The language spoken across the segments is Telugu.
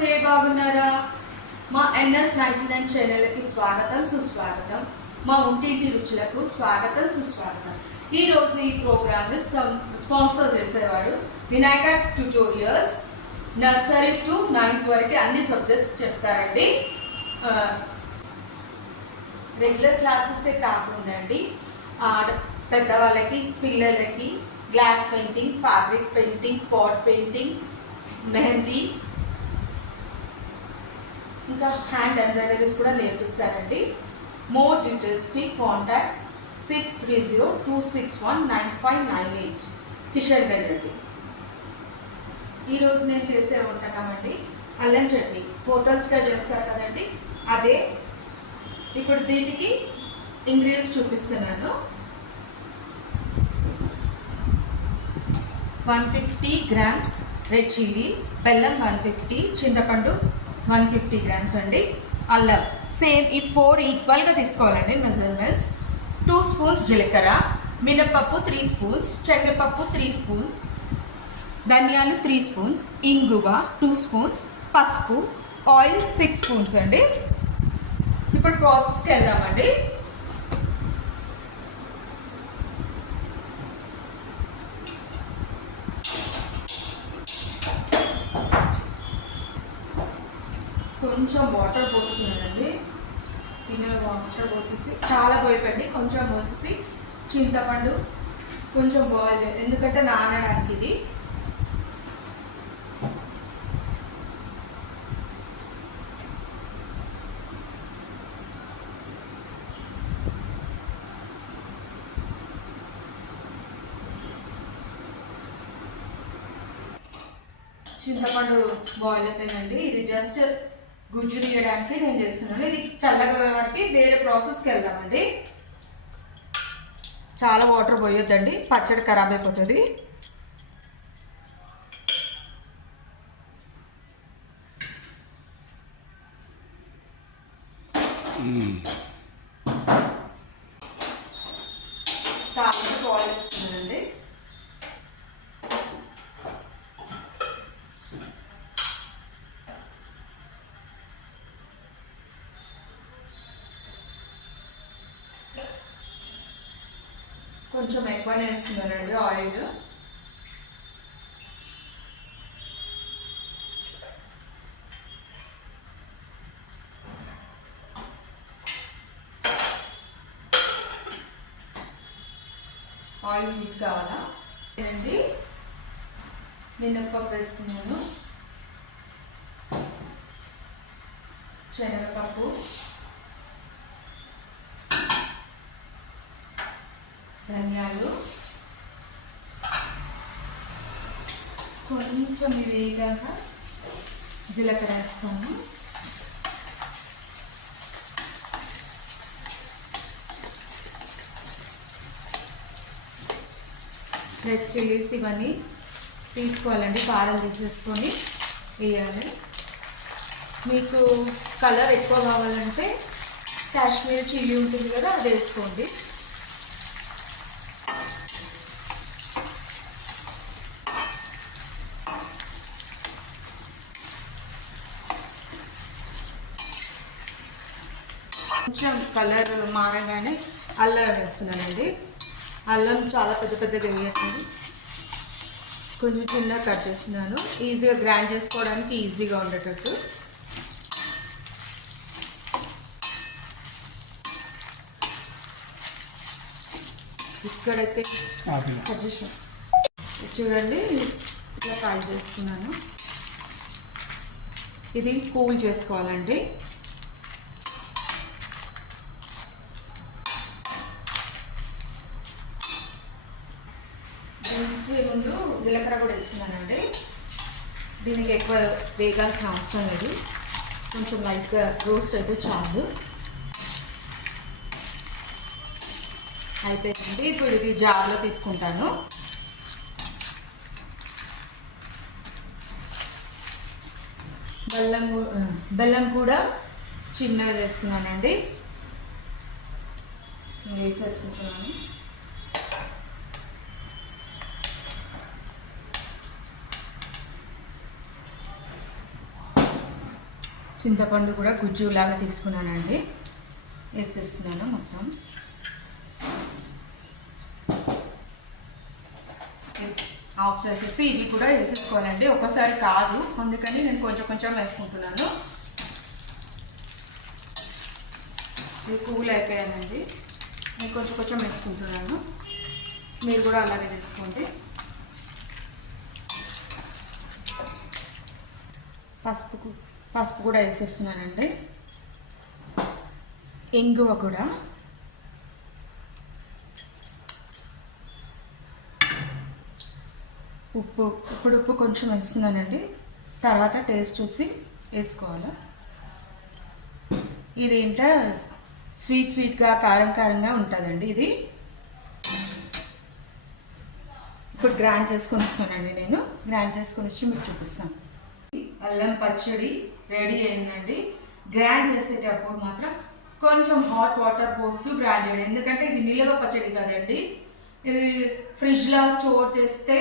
నమస్తే, బాగున్నారా? మా NS99 ఛానల్కి స్వాగతం సుస్వాగతం. మా ఒంటింటి రుచులకు స్వాగతం సుస్వాగతం. ఈరోజు ఈ ప్రోగ్రామ్ని స్పాన్సర్ చేసేవారు Vinayaka tutorials. Nursery to 9th వరకు అన్ని సబ్జెక్ట్స్ చెప్తారండి. రెగ్యులర్ క్లాసెసే కాకుండా అండి, పెద్దవాళ్ళకి, పిల్లలకి glass painting, fabric painting, pot painting, mehndi, ఇంకా హ్యాండ్ ఎంబ్రాయిడరీస్ కూడా నేర్పిస్తారండి. మోర్ డీటెయిల్స్కి కాంటాక్ట్ 6302619598 కిషన్ రెడ్డి. ఈరోజు నేను చేసే వంటకం అండి అల్లం చట్నీ. హోటల్స్లో చేస్తారు కదండి, అదే. ఇప్పుడు దీనికి ఇంగ్రీడియంట్స్ చూపిస్తున్నాను. 150 grams రెడ్ చిల్లీ, బెల్లం 150, చింతపండు 150 grams అండి, అల్లం సేమ్ ఈ 4 ఈక్వల్గా తీసుకోవాలండి మెజర్మెంట్స్. 2 స్పూన్స్ జీలకర్ర, మినపప్పు 3 స్పూన్స్, శనగపప్పు 3 స్పూన్స్, ధనియాలు 3 స్పూన్స్, ఇంగువ 2 స్పూన్స్, పసుపు, ఆయిల్ 6 స్పూన్స్ అండి. ఇప్పుడు ప్రాసెస్కి వెళ్దామండి. కొంచెం వాటర్ పోస్తున్నానండి. ఇందులో వాటర్ పోసేసి, చాలా పోయకండి, కొంచెం పోసేసి చింతపండు కొంచెం బాయిల్, ఎందుకంటే నానడానికి ఇది. చింతపండు బాయిల్ అయిపోయిందండి. ఇది జస్ట్ గుజ్జు తీయడానికి నేను చేస్తున్నాను. ఇది చల్లగా వరకు వేరే ప్రాసెస్కి వెళ్దామండి. చాలా వాటర్ పోయొద్దండి, పచ్చడి ఖరాబ్ అయిపోతుంది. తాలింపు బాయిల్ వేస్తున్నానండి. కొంచెం ఎక్కువనే వేస్తున్నానండి ఆయిల్. ఆయిల్ హీట్ కావాలా అండి. మినప్పప్పు వేస్తున్నాను, శనగపప్పు, ధనియాలు, కొంచెం వేగాక జీలకర్ర వేస్తాము. రెడ్ చిల్లీస్ ఇవన్నీ తీసుకోవాలండి, కారం తీసేసుకొని వేయాలి. మీకు కలర్ ఎక్కువ కావాలంటే కాశ్మీర్ చిల్లీ ఉంటుంది కదా, అది వేసుకోండి. కొంచెం కలర్ మారగానే అల్లం వేస్తున్నానండి. అల్లం చాలా పెద్ద పెద్దగా వేయట్లేదు, కొంచెం చిన్నగా కట్ చేస్తున్నాను, ఈజీగా గ్రైండ్ చేసుకోవడానికి ఈజీగా ఉండేటట్టు. ఇక్కడైతే చూడండి, ఇట్లా ఫ్రై చేసుకున్నాను. ఇది కూల్ చేసుకోవాలండి. ముందు జీలకర్ర కూడా వేస్తున్నానండి. దీనికి ఎక్కువ వేగాల్సిన అవసరం లేదు, కొంచెం లైట్గా రోస్ట్ అయితే చాలు. అయిపోయిందండి. ఇప్పుడు ఇది జార్లో తీసుకుంటాను. బెల్లం కూడా చిన్నగా చేసుకున్నానండి, వేసేసుకుంటున్నాను. చింతపండు కూడా గుజ్జులాగా తీసుకున్నానండి, వేసేస్తున్నాను మొత్తం. ఆఫ్ చేసేసి ఇవి కూడా వేసేసుకోవాలండి, ఒకసారి కాదు, అందుకని నేను కొంచెం కొంచెం వేసుకుంటున్నాను. ఇవి కూల్ అయిపోయానండి, నేను కొంచెం కొంచెం వేసుకుంటున్నాను, మీరు కూడా అలాగే తీసుకోండి. పసుపు కూడా వేసేస్తున్నానండి, ఇంగువ కూడా, ఉప్పు కొంచెం వేస్తున్నానండి, తర్వాత టేస్ట్ చూసి వేసుకోవాలి. ఇదేంట స్వీట్గా కారంగా ఉంటుందండి. ఇది ఇప్పుడు గ్రైండ్ చేసుకొని వస్తానండి, నేను గ్రైండ్ చేసుకొని వచ్చి మీకు చూపిస్తాను. అల్లం పచ్చడి రెడీ అయిందండి. గ్రైండ్ చేసేటప్పుడు మాత్రం కొంచెం హాట్ వాటర్ పోస్తూ గ్రైండ్ చేయండి, ఎందుకంటే ఇది నిల్వ పచ్చడి కదండి. ఇది ఫ్రిడ్జ్లో స్టోర్ చేస్తే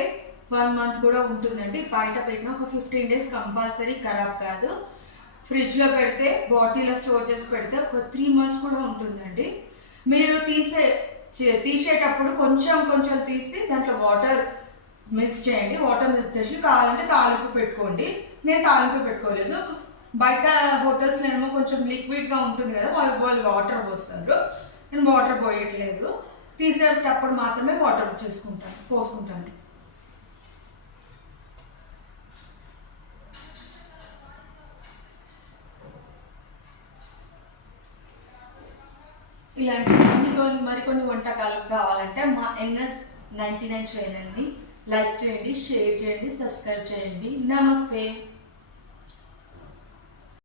1 month కూడా ఉంటుందండి. బయట పెట్టిన ఒక 15 days కంపల్సరీ ఖరాబ్ కాదు. ఫ్రిడ్జ్లో పెడితే బాటిల్లో స్టోర్ చేసి పెడితే ఒక 3 months కూడా ఉంటుందండి. మీరు తీసేటప్పుడు కొంచెం తీసి దాంట్లో వాటర్ మిక్స్ చేయండి. వాటర్ మిక్స్ చేసి కావాలంటే తాలింపు పెట్టుకోండి. నేను తాలింపు పెట్టుకోలేదు. బయట హోటల్స్లో ఏమో కొంచెం లిక్విడ్గా ఉంటుంది కదా, వాళ్ళు వాటర్ పోస్తారు. నేను వాటర్ పోయట్లేదు, తీసేటప్పుడు మాత్రమే వాటర్ పోసుకుంటాను. ఇలాంటి మరికొన్ని వంటకాలు కావాలంటే మా NS99 ఛానల్ని లైక్ చేయండి, షేర్ చేయండి, సబ్స్క్రైబ్ చేయండి. నమస్తే.